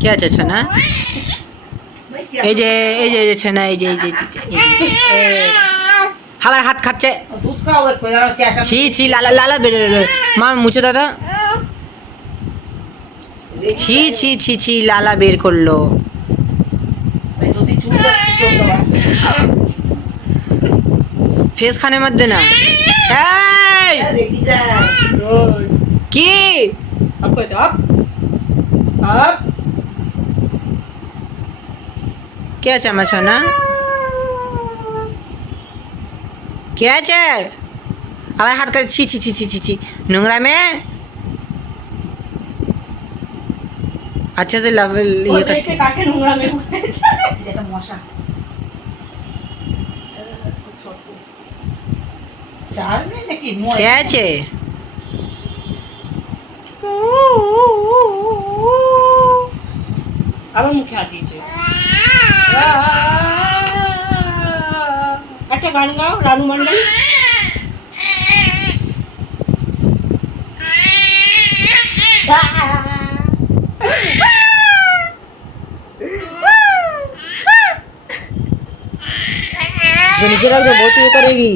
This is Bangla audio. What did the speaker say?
কে আছে ছানা? এই যে এই যে ছানা, এই যে এই যে আবার হাত খাচ্ছে। দুধ খাও একটু, চেঁচা। ছি ছি, লালা লালা বেরে মা মুছে দাদা। ছি ছি ছি ছি, লালা বের করলো। যদি চুল যাচ্ছে চোখ দেওয়া। फेस खाने मत देना। की क्या चम्मच हो ना? क्या है? अब हाथ कर छी छी छी छी छी छी नोंगरा में अच्छे से लेवल ये करते। কাকে নোংরা মেয়ে বলেছে? এটা মশা। চার্জ নেই নাকি? क्या है? আবার মুখে হাত দিয়েছে। একটা গান গাও রানু মন্ডল। नीचे रख दो, बहुत ये करेगी।